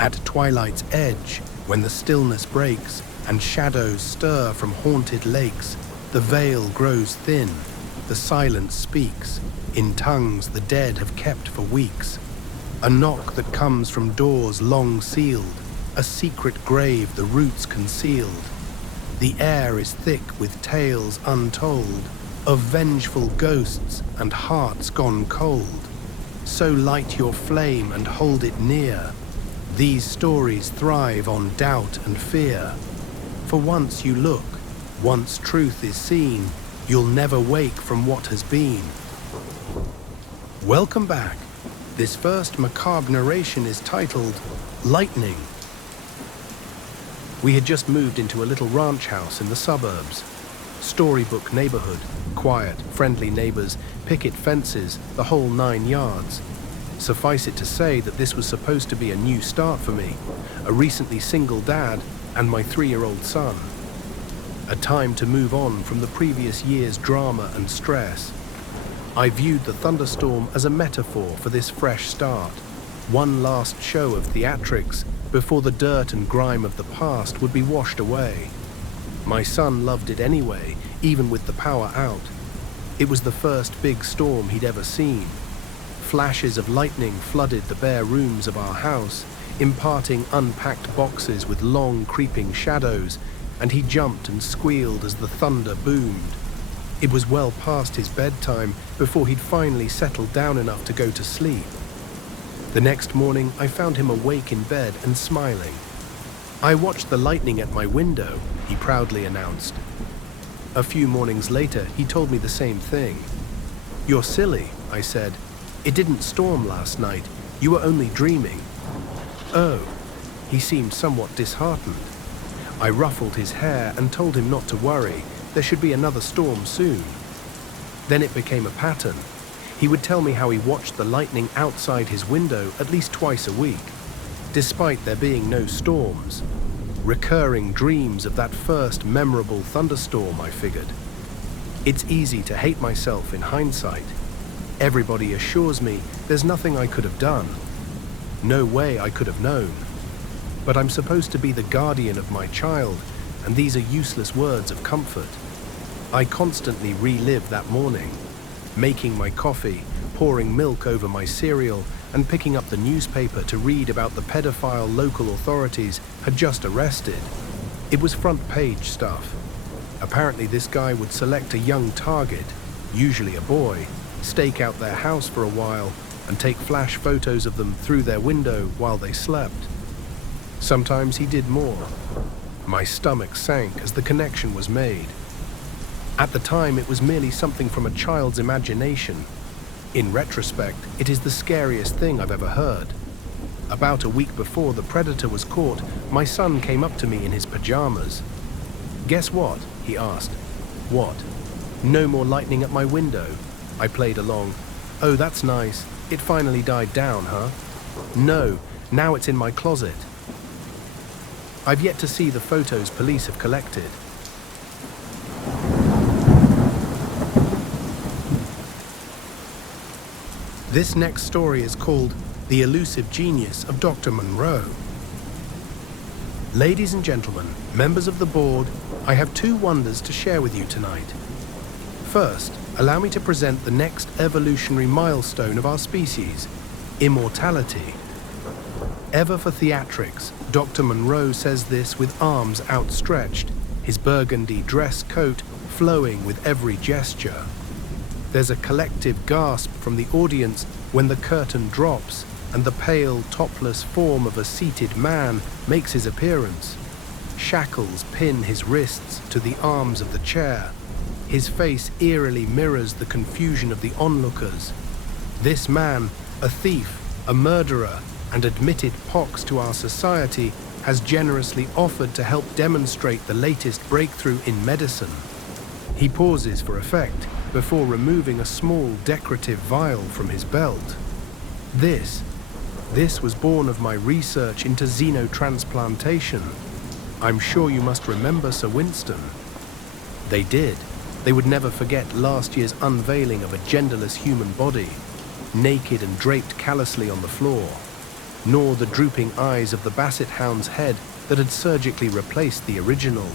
At twilight's edge, when the stillness breaks and shadows stir from haunted lakes, the veil grows thin, the silence speaks, in tongues the dead have kept for weeks. A knock that comes from doors long sealed, a secret grave the roots concealed. The air is thick with tales untold, of vengeful ghosts and hearts gone cold. So light your flame and hold it near. These stories thrive on doubt and fear. For once you look, once truth is seen, you'll never wake from what has been. Welcome back. This first macabre narration is titled Lightning. We had just moved into a little ranch house in the suburbs. Storybook neighborhood, quiet, friendly neighbors, picket fences, the whole 9 yards. Suffice it to say that this was supposed to be a new start for me, a recently single dad and my 3-year-old son. A time to move on from the previous year's drama and stress. I viewed the thunderstorm as a metaphor for this fresh start, one last show of theatrics before the dirt and grime of the past would be washed away. My son loved it anyway, even with the power out. It was the first big storm he'd ever seen. Flashes of lightning flooded the bare rooms of our house, imparting unpacked boxes with long creeping shadows, and he jumped and squealed as the thunder boomed. It was well past his bedtime before he'd finally settled down enough to go to sleep. The next morning, I found him awake in bed and smiling. "I watched the lightning at my window," he proudly announced. A few mornings later, he told me the same thing. "You're silly," I said. "It didn't storm last night. You were only dreaming." "Oh." He seemed somewhat disheartened. I ruffled his hair and told him not to worry. There should be another storm soon. Then it became a pattern. He would tell me how he watched the lightning outside his window at least twice a week, despite there being no storms. Recurring dreams of that first memorable thunderstorm, I figured. It's easy to hate myself in hindsight. Everybody assures me there's nothing I could have done. No way I could have known. But I'm supposed to be the guardian of my child, and these are useless words of comfort. I constantly relive that morning, making my coffee, pouring milk over my cereal, and picking up the newspaper to read about the pedophile local authorities had just arrested. It was front page stuff. Apparently this guy would select a young target, usually a boy, stake out their house for a while, and take flash photos of them through their window while they slept. Sometimes he did more. My stomach sank as the connection was made. At the time, it was merely something from a child's imagination. In retrospect, it is the scariest thing I've ever heard. About a week before the predator was caught, my son came up to me in his pajamas. "Guess what?" he asked. "What?" "No more lightning at my window." I played along. "Oh, that's nice. It finally died down, huh?" "No, now it's in my closet." I've yet to see the photos police have collected. This next story is called The Elusive Genius of Dr. Monroe. Ladies and gentlemen, members of the board, I have 2 wonders to share with you tonight. First, allow me to present the next evolutionary milestone of our species, immortality. Ever for theatrics, Dr. Monroe says this with arms outstretched, his burgundy dress coat flowing with every gesture. There's a collective gasp from the audience when the curtain drops and the pale, topless form of a seated man makes his appearance. Shackles pin his wrists to the arms of the chair. His face eerily mirrors the confusion of the onlookers. This man, a thief, a murderer, and admitted pox to our society, has generously offered to help demonstrate the latest breakthrough in medicine. He pauses for effect before removing a small decorative vial from his belt. This was born of my research into xenotransplantation. I'm sure you must remember Sir Winston. They did. They would never forget last year's unveiling of a genderless human body, naked and draped callously on the floor. nor the drooping eyes of the basset hound's head that had surgically replaced the original.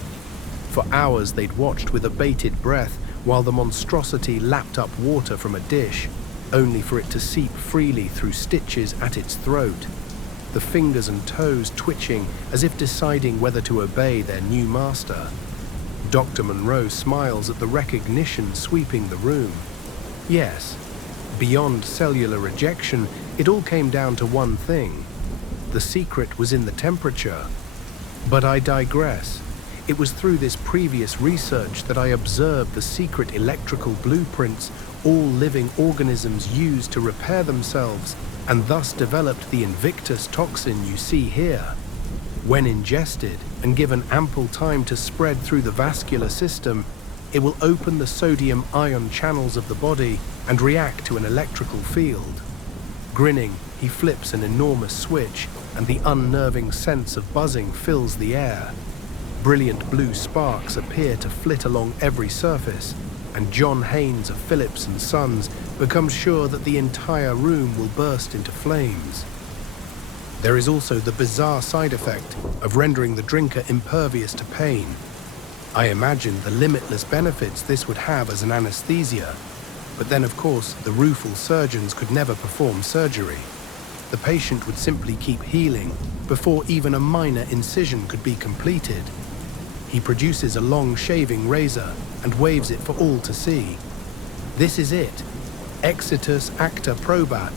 For hours they'd watched with abated breath while the monstrosity lapped up water from a dish, only for it to seep freely through stitches at its throat, the fingers and toes twitching as if deciding whether to obey their new master. Dr. Monroe smiles at the recognition sweeping the room. Yes, beyond cellular rejection, it all came down to one thing. The secret was in the temperature. But I digress. It was through this previous research that I observed the secret electrical blueprints all living organisms use to repair themselves, and thus developed the Invictus toxin you see here. When ingested and given ample time to spread through the vascular system, it will open the sodium-ion channels of the body and react to an electrical field. Grinning, he flips an enormous switch, and the unnerving sense of buzzing fills the air. Brilliant blue sparks appear to flit along every surface, and John Haynes of Phillips and Sons becomes sure that the entire room will burst into flames. There is also the bizarre side effect of rendering the drinker impervious to pain. I imagine the limitless benefits this would have as an anesthesia, but then of course the rueful surgeons could never perform surgery. The patient would simply keep healing before even a minor incision could be completed. He produces a long shaving razor and waves it for all to see. This is it, Exitus acta probat.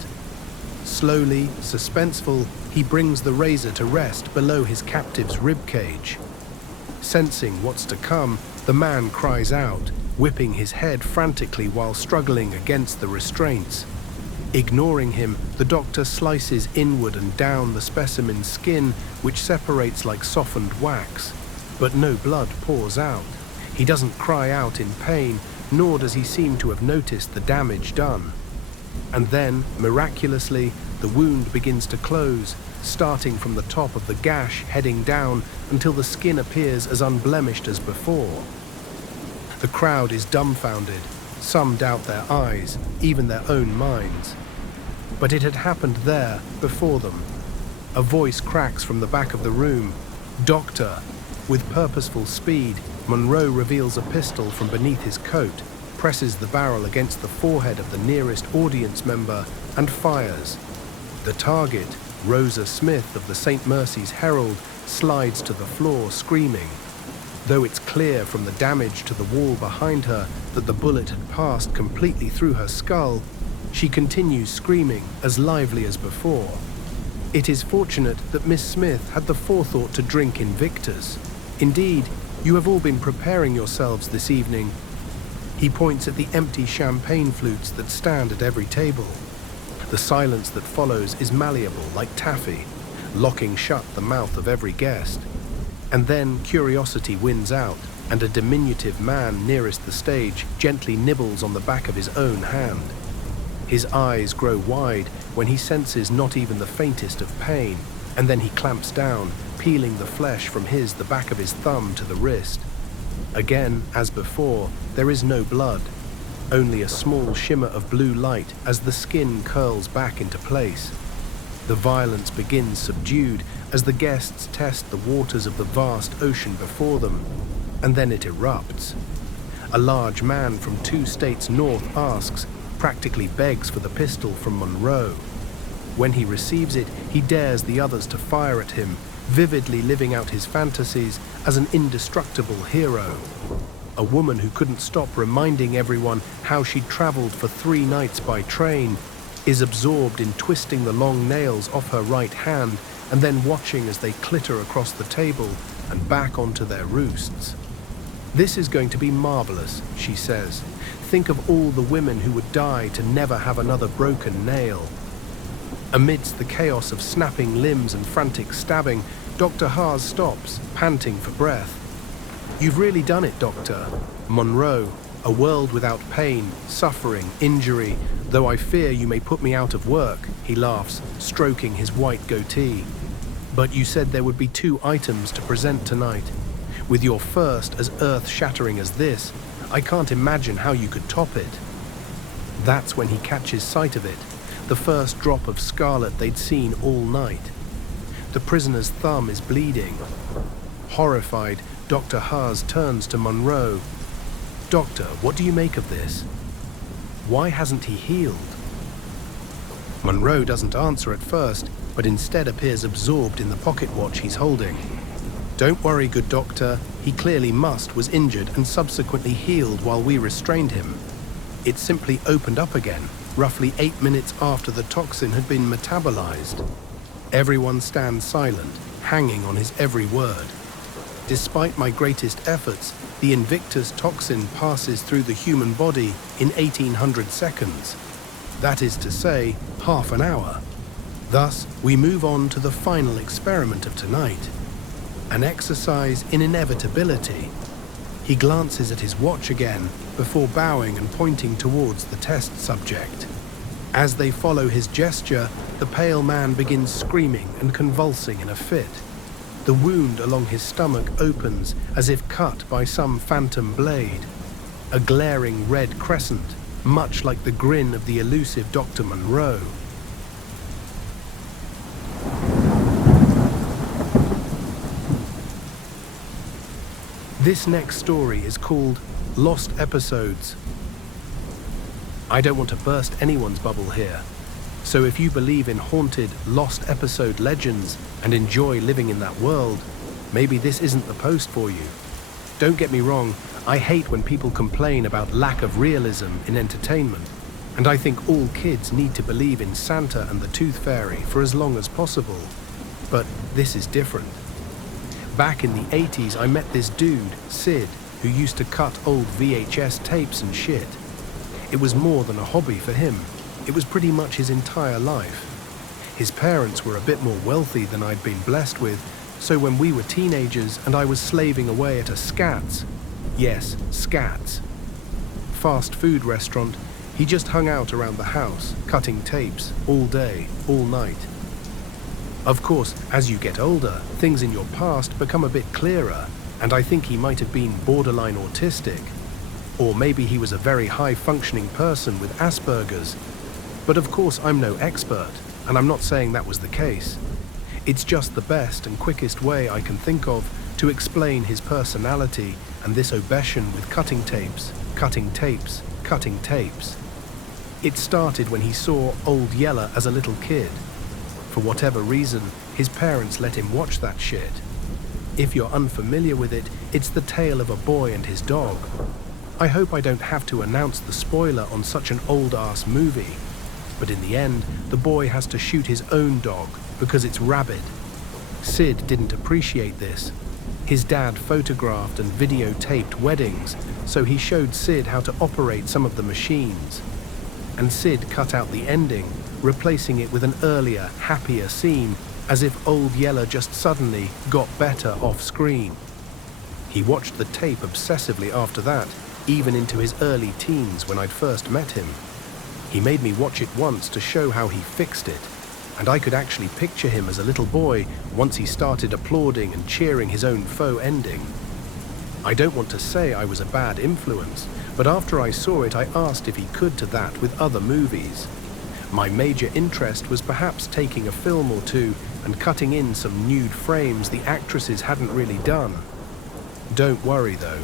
Slowly, suspenseful, he brings the razor to rest below his captive's ribcage. Sensing what's to come, the man cries out, whipping his head frantically while struggling against the restraints. Ignoring him, the doctor slices inward and down the specimen's skin, which separates like softened wax. But no blood pours out. He doesn't cry out in pain, nor does he seem to have noticed the damage done. And then, miraculously, the wound begins to close, starting from the top of the gash heading down until the skin appears as unblemished as before. The crowd is dumbfounded. Some doubt their eyes, even their own minds. But it had happened there, before them. A voice cracks from the back of the room. "Doctor!" With purposeful speed, Monroe reveals a pistol from beneath his coat, presses the barrel against the forehead of the nearest audience member, and fires. The target, Rosa Smith of the St. Mercy's Herald, slides to the floor screaming. Though it's clear from the damage to the wall behind her that the bullet had passed completely through her skull, she continues screaming as lively as before. It is fortunate that Miss Smith had the forethought to drink Invictus. Indeed, you have all been preparing yourselves this evening. He points at the empty champagne flutes that stand at every table. The silence that follows is malleable like taffy, locking shut the mouth of every guest. And then curiosity wins out, and a diminutive man nearest the stage gently nibbles on the back of his own hand. His eyes grow wide when he senses not even the faintest of pain, and then he clamps down, peeling the flesh from the back of his thumb to the wrist. Again, as before, there is no blood, only a small shimmer of blue light as the skin curls back into place. The violence begins subdued as the guests test the waters of the vast ocean before them, and then it erupts. A large man from 2 states north asks, practically begs for the pistol from Monroe. When he receives it, he dares the others to fire at him, vividly living out his fantasies as an indestructible hero. A woman who couldn't stop reminding everyone how she'd traveled for 3 nights by train is absorbed in twisting the long nails off her right hand and then watching as they clitter across the table and back onto their roosts. "This is going to be marvelous," she says. "Think of all the women who would die to never have another broken nail." Amidst the chaos of snapping limbs and frantic stabbing, Dr. Haas stops, panting for breath. "You've really done it, Doctor. Monroe, a world without pain, suffering, injury, though I fear you may put me out of work," he laughs, stroking his white goatee. "But you said there would be 2 items to present tonight. With your first as earth-shattering as this, I can't imagine how you could top it." That's when he catches sight of it. the first drop of scarlet they'd seen all night. The prisoner's thumb is bleeding. Horrified, Dr. Haas turns to Monroe. "Doctor, what do you make of this? Why hasn't he healed?" Monroe doesn't answer at first, but instead appears absorbed in the pocket watch he's holding. "Don't worry, good doctor. He clearly was injured and subsequently healed while we restrained him. It simply opened up again, roughly 8 minutes after the toxin had been metabolized." Everyone stands silent, hanging on his every word. Despite my greatest efforts, the Invictus toxin passes through the human body in 1800 seconds. That is to say, half an hour. Thus, we move on to the final experiment of tonight. An exercise in inevitability. He glances at his watch again before bowing and pointing towards the test subject. As they follow his gesture, the pale man begins screaming and convulsing in a fit. The wound along his stomach opens as if cut by some phantom blade. A glaring red crescent, much like the grin of the elusive Dr. Monroe. This next story is called Lost Episodes. I don't want to burst anyone's bubble here, so if you believe in haunted, lost episode legends and enjoy living in that world, maybe this isn't the post for you. Don't get me wrong, I hate when people complain about lack of realism in entertainment, and I think all kids need to believe in Santa and the Tooth Fairy for as long as possible. But this is different. Back in the 80s, I met this dude, Sid, who used to cut old VHS tapes and shit. It was more than a hobby for him. It was pretty much his entire life. His parents were a bit more wealthy than I'd been blessed with, so when we were teenagers and I was slaving away at a Scats, yes, Scats, fast food restaurant, he just hung out around the house, cutting tapes, all day, all night. Of course, as you get older, things in your past become a bit clearer, and I think he might have been borderline autistic. Or maybe he was a very high-functioning person with Asperger's. But of course, I'm no expert, and I'm not saying that was the case. It's just the best and quickest way I can think of to explain his personality and this obsession with cutting tapes, cutting tapes, cutting tapes. It started when he saw Old Yeller as a little kid. For whatever reason, his parents let him watch that shit. If you're unfamiliar with it, it's the tale of a boy and his dog. I hope I don't have to announce the spoiler on such an old-ass movie. But in the end, the boy has to shoot his own dog because it's rabid. Sid didn't appreciate this. His dad photographed and videotaped weddings, so he showed Sid how to operate some of the machines. And Sid cut out the ending, replacing it with an earlier, happier scene, as if Old Yeller just suddenly got better off-screen. He watched the tape obsessively after that, even into his early teens when I'd first met him. He made me watch it once to show how he fixed it, and I could actually picture him as a little boy once he started applauding and cheering his own faux ending. I don't want to say I was a bad influence, but after I saw it, I asked if he could do that with other movies. My major interest was perhaps taking a film or two and cutting in some nude frames the actresses hadn't really done. Don't worry though.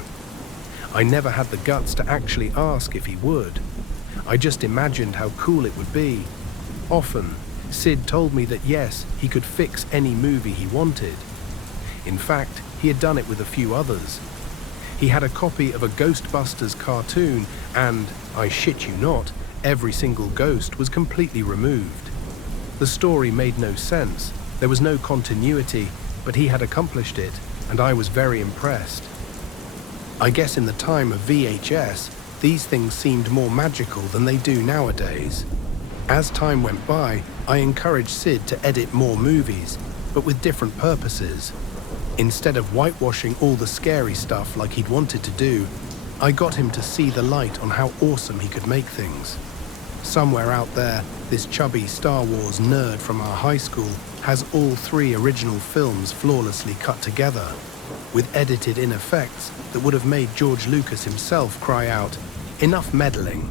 I never had the guts to actually ask if he would. I just imagined how cool it would be. Often, Sid told me that yes, he could fix any movie he wanted. In fact, he had done it with a few others. He had a copy of a Ghostbusters cartoon and, I shit you not, every single ghost was completely removed. The story made no sense, there was no continuity, but he had accomplished it, and I was very impressed. I guess in the time of VHS, these things seemed more magical than they do nowadays. As time went by, I encouraged Sid to edit more movies, but with different purposes. Instead of whitewashing all the scary stuff like he'd wanted to do, I got him to see the light on how awesome he could make things. Somewhere out there, this chubby Star Wars nerd from our high school has all 3 original films flawlessly cut together, with edited-in effects that would have made George Lucas himself cry out, "Enough meddling."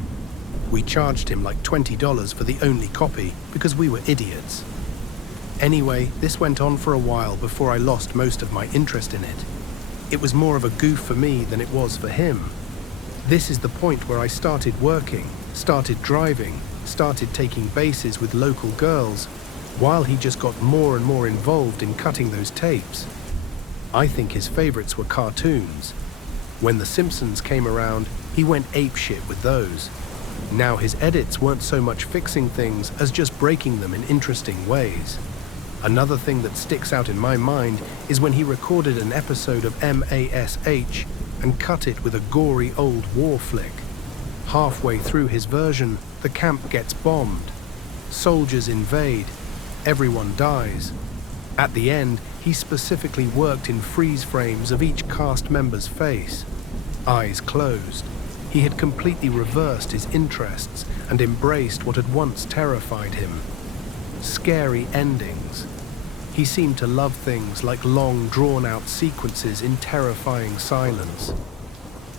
We charged him like $20 for the only copy because we were idiots. Anyway, this went on for a while before I lost most of my interest in it. It was more of a goof for me than it was for him. This is the point where I started working, started driving, started taking bases with local girls, while he just got more and more involved in cutting those tapes. I think his favorites were cartoons. When The Simpsons came around, he went apeshit with those. Now his edits weren't so much fixing things as just breaking them in interesting ways. Another thing that sticks out in my mind is when he recorded an episode of MASH and cut it with a gory old war flick. Halfway through his version, the camp gets bombed. Soldiers invade. Everyone dies. At the end, he specifically worked in freeze frames of each cast member's face. Eyes closed. He had completely reversed his interests and embraced what had once terrified him. Scary endings. He seemed to love things like long, drawn-out sequences in terrifying silence.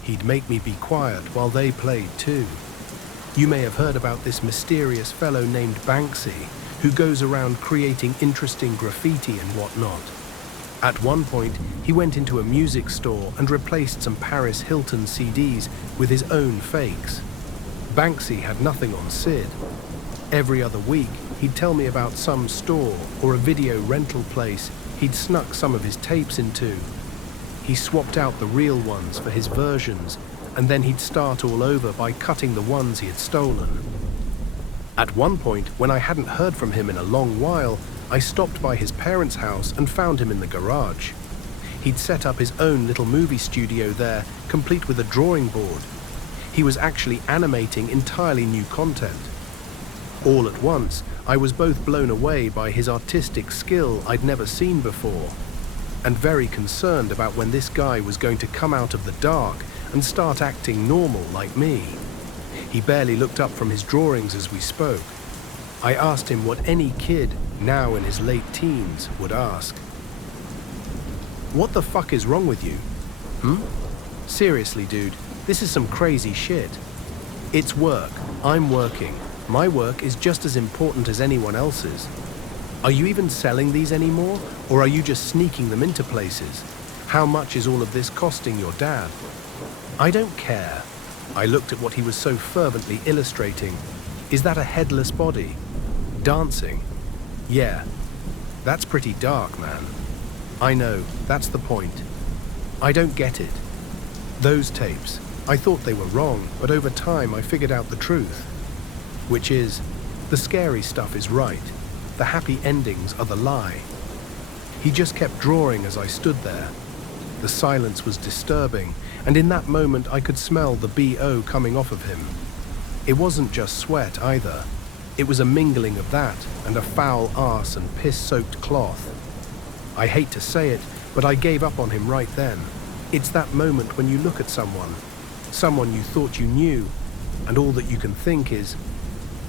He'd make me be quiet while they played too. You may have heard about this mysterious fellow named Banksy, who goes around creating interesting graffiti and whatnot. At one point, he went into a music store and replaced some Paris Hilton CDs with his own fakes. Banksy had nothing on Sid. Every other week, he'd tell me about some store or a video rental place he'd snuck some of his tapes into. He swapped out the real ones for his versions, and then he'd start all over by cutting the ones he had stolen. At one point, when I hadn't heard from him in a long while, I stopped by his parents' house and found him in the garage. He'd set up his own little movie studio there, complete with a drawing board. He was actually animating entirely new content. All at once, I was both blown away by his artistic skill I'd never seen before, and very concerned about when this guy was going to come out of the dark and start acting normal like me. He barely looked up from his drawings as we spoke. I asked him what any kid, now in his late teens, would ask. "What the fuck is wrong with you? Seriously, dude, this is some crazy shit. It's work. I'm working. My work is just as important as anyone else's. Are you even selling these anymore, or are you just sneaking them into places? How much is all of this costing your dad?" "I don't care." I looked at what he was so fervently illustrating. "Is that a headless body? Dancing? Yeah. That's pretty dark, man." "I know, that's the point. I don't get it. Those tapes, I thought they were wrong, but over time I figured out the truth. Which is, the scary stuff is right. The happy endings are the lie." He just kept drawing as I stood there. The silence was disturbing, and in that moment I could smell the BO coming off of him. It wasn't just sweat either. It was a mingling of that and a foul arse and piss-soaked cloth. I hate to say it, but I gave up on him right then. It's that moment when you look at someone you thought you knew, and all that you can think is,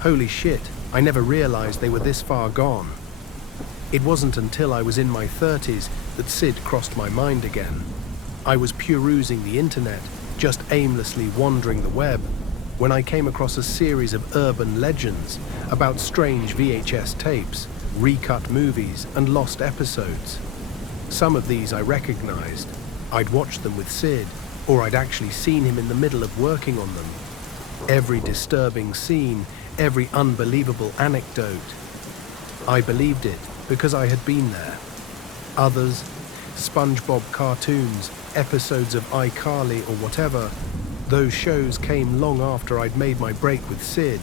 "Holy shit, I never realized they were this far gone." It wasn't until I was in my 30s that Sid crossed my mind again. I was perusing the internet, just aimlessly wandering the web, when I came across a series of urban legends about strange VHS tapes, recut movies, and lost episodes. Some of these I recognized. I'd watched them with Sid, or I'd actually seen him in the middle of working on them. Every disturbing scene, every unbelievable anecdote. I believed it because I had been there. Others, SpongeBob cartoons, episodes of iCarly or whatever, those shows came long after I'd made my break with Sid,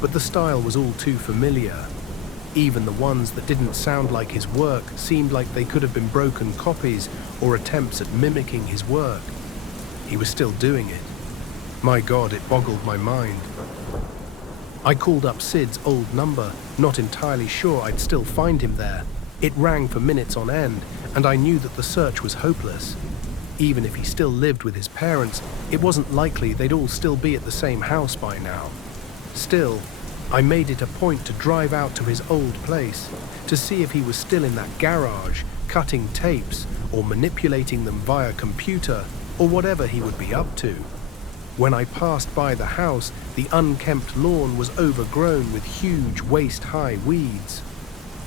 but the style was all too familiar. Even the ones that didn't sound like his work seemed like they could have been broken copies or attempts at mimicking his work. He was still doing it. My God, it boggled my mind. I called up Sid's old number, not entirely sure I'd still find him there. It rang for minutes on end, and I knew that the search was hopeless. Even if he still lived with his parents, it wasn't likely they'd all still be at the same house by now. Still, I made it a point to drive out to his old place, to see if he was still in that garage, cutting tapes, or manipulating them via computer, or whatever he would be up to. When I passed by the house, the unkempt lawn was overgrown with huge waist-high weeds.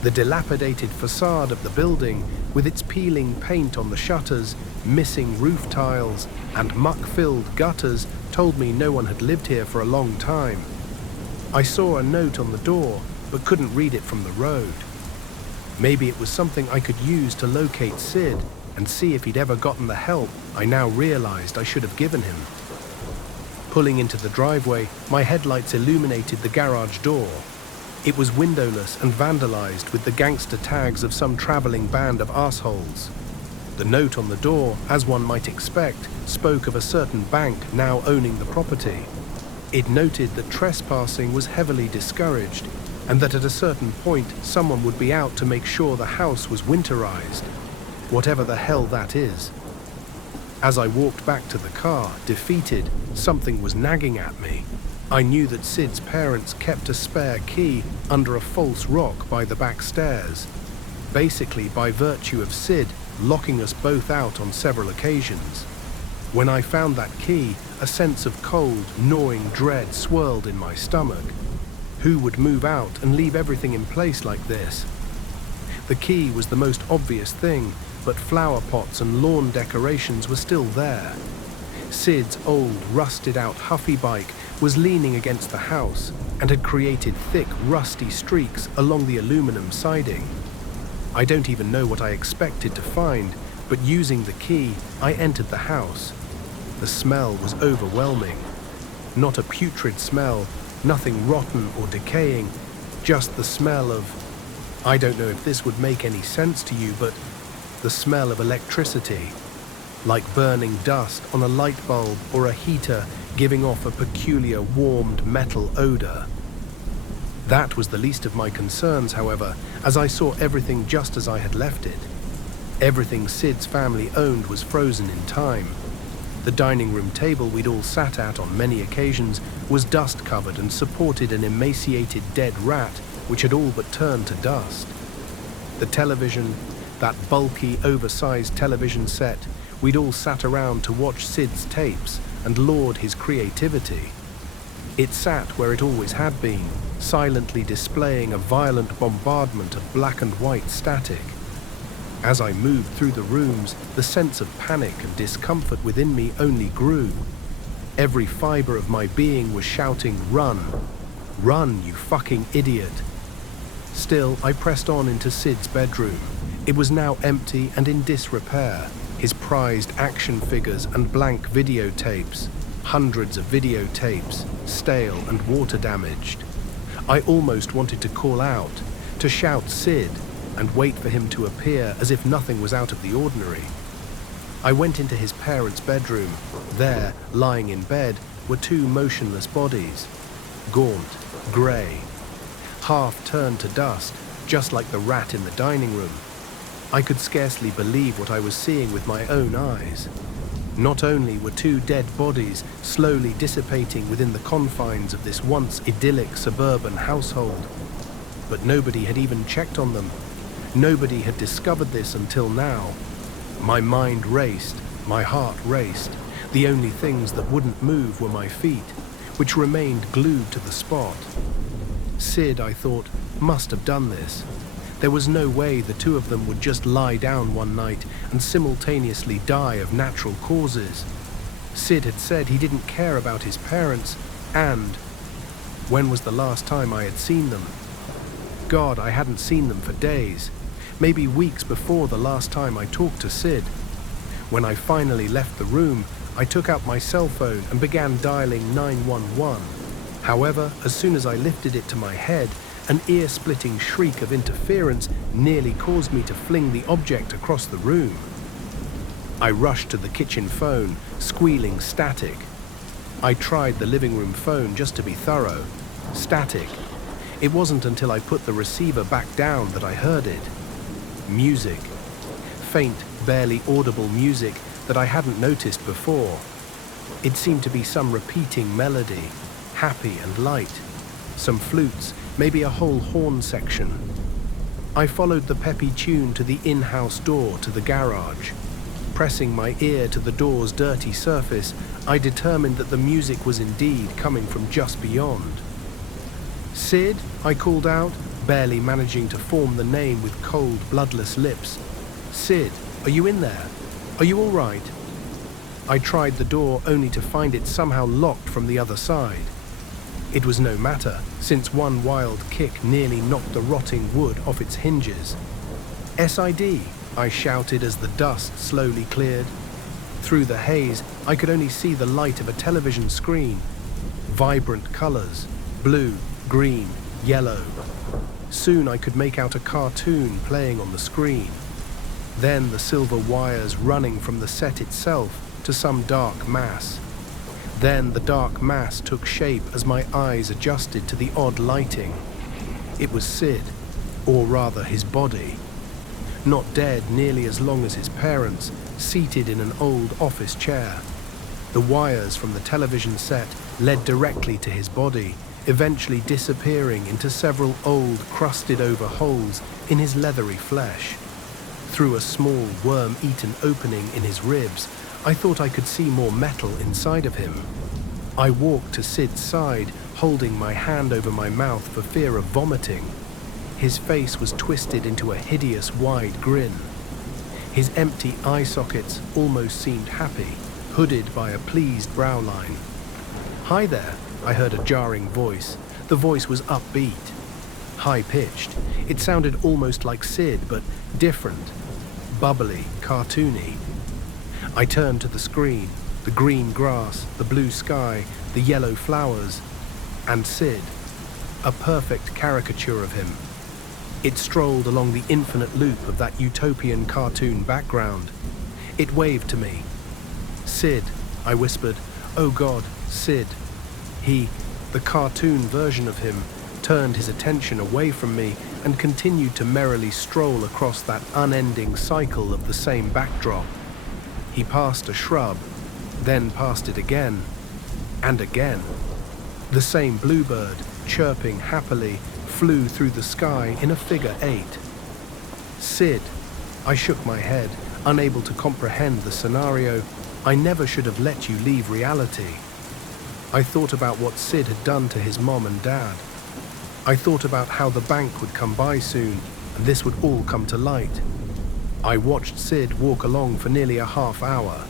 The dilapidated facade of the building, with its peeling paint on the shutters, missing roof tiles, and muck-filled gutters, told me no one had lived here for a long time. I saw a note on the door, but couldn't read it from the road. Maybe it was something I could use to locate Sid and see if he'd ever gotten the help I now realized I should have given him. Pulling into the driveway, my headlights illuminated the garage door. It was windowless and vandalized with the gangster tags of some traveling band of assholes. The note on the door, as one might expect, spoke of a certain bank now owning the property. It noted that trespassing was heavily discouraged and that at a certain point someone would be out to make sure the house was winterized, whatever the hell that is. As I walked back to the car, defeated, something was nagging at me. I knew that Sid's parents kept a spare key under a false rock by the back stairs, basically by virtue of Sid locking us both out on several occasions. When I found that key, a sense of cold, gnawing dread swirled in my stomach. Who would move out and leave everything in place like this? The key was the most obvious thing, but flower pots and lawn decorations were still there. Sid's old, rusted-out Huffy bike was leaning against the house and had created thick, rusty streaks along the aluminum siding. I don't even know what I expected to find, but using the key, I entered the house. The smell was overwhelming. Not a putrid smell, nothing rotten or decaying, just the smell of... I don't know if this would make any sense to you, but the smell of electricity, like burning dust on a light bulb or a heater giving off a peculiar warmed metal odor. That was the least of my concerns, however, as I saw everything just as I had left it. Everything Sid's family owned was frozen in time. The dining room table we'd all sat at on many occasions was dust-covered and supported an emaciated dead rat which had all but turned to dust. The television, that bulky, oversized television set, we'd all sat around to watch Sid's tapes and laud his creativity. It sat where it always had been, silently displaying a violent bombardment of black and white static. As I moved through the rooms, the sense of panic and discomfort within me only grew. Every fiber of my being was shouting, "Run! Run, you fucking idiot!" Still, I pressed on into Sid's bedroom. It was now empty and in disrepair, his prized action figures and blank videotapes, hundreds of videotapes, stale and water-damaged. I almost wanted to call out, to shout Sid, and wait for him to appear as if nothing was out of the ordinary. I went into his parents' bedroom. There, lying in bed, were two motionless bodies, gaunt, grey, half turned to dust, just like the rat in the dining room. I could scarcely believe what I was seeing with my own eyes. Not only were two dead bodies slowly dissipating within the confines of this once idyllic suburban household, but nobody had even checked on them. Nobody had discovered this until now. My mind raced, my heart raced. The only things that wouldn't move were my feet, which remained glued to the spot. Sid, I thought, must have done this. There was no way the two of them would just lie down one night and simultaneously die of natural causes. Sid had said he didn't care about his parents, and when was the last time I had seen them? God, I hadn't seen them for days, maybe weeks before the last time I talked to Sid. When I finally left the room, I took out my cell phone and began dialing 911. However, as soon as I lifted it to my head, an ear-splitting shriek of interference nearly caused me to fling the object across the room. I rushed to the kitchen phone, squealing static. I tried the living room phone just to be thorough. Static. It wasn't until I put the receiver back down that I heard it. Music. Faint, barely audible music that I hadn't noticed before. It seemed to be some repeating melody, happy and light. Some flutes, maybe a whole horn section. I followed the peppy tune to the in-house door to the garage. Pressing my ear to the door's dirty surface, I determined that the music was indeed coming from just beyond. "Sid," I called out, barely managing to form the name with cold, bloodless lips. "Sid, are you in there? Are you all right?" I tried the door only to find it somehow locked from the other side. It was no matter, since one wild kick nearly knocked the rotting wood off its hinges. "SID," I shouted as the dust slowly cleared. Through the haze, I could only see the light of a television screen. Vibrant colors, blue, green, yellow. Soon I could make out a cartoon playing on the screen. Then the silver wires running from the set itself to some dark mass. Then the dark mass took shape as my eyes adjusted to the odd lighting. It was Sid, or rather his body. Not dead nearly as long as his parents, seated in an old office chair. The wires from the television set led directly to his body, eventually disappearing into several old, crusted-over holes in his leathery flesh. Through a small, worm-eaten opening in his ribs, I thought I could see more metal inside of him. I walked to Sid's side, holding my hand over my mouth for fear of vomiting. His face was twisted into a hideous, wide grin. His empty eye sockets almost seemed happy, hooded by a pleased brow line. "Hi there," I heard a jarring voice. The voice was upbeat, high-pitched. It sounded almost like Sid, but different, bubbly, cartoony. I turned to the screen, the green grass, the blue sky, the yellow flowers, and Sid, a perfect caricature of him. It strolled along the infinite loop of that utopian cartoon background. It waved to me. "Sid," I whispered. "Oh God, Sid." He, the cartoon version of him, turned his attention away from me and continued to merrily stroll across that unending cycle of the same backdrop. He passed a shrub, then passed it again, and again. The same bluebird, chirping happily, flew through the sky in a figure 8. "Sid," I shook my head, unable to comprehend the scenario. "I never should have let you leave reality." I thought about what Sid had done to his mom and dad. I thought about how the bank would come by soon, and this would all come to light. I watched Sid walk along for nearly a half hour.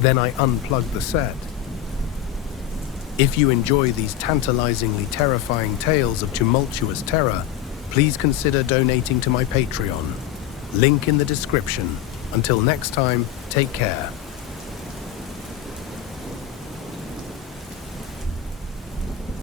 Then I unplugged the set. If you enjoy these tantalizingly terrifying tales of tumultuous terror, please consider donating to my Patreon. Link in the description. Until next time, take care.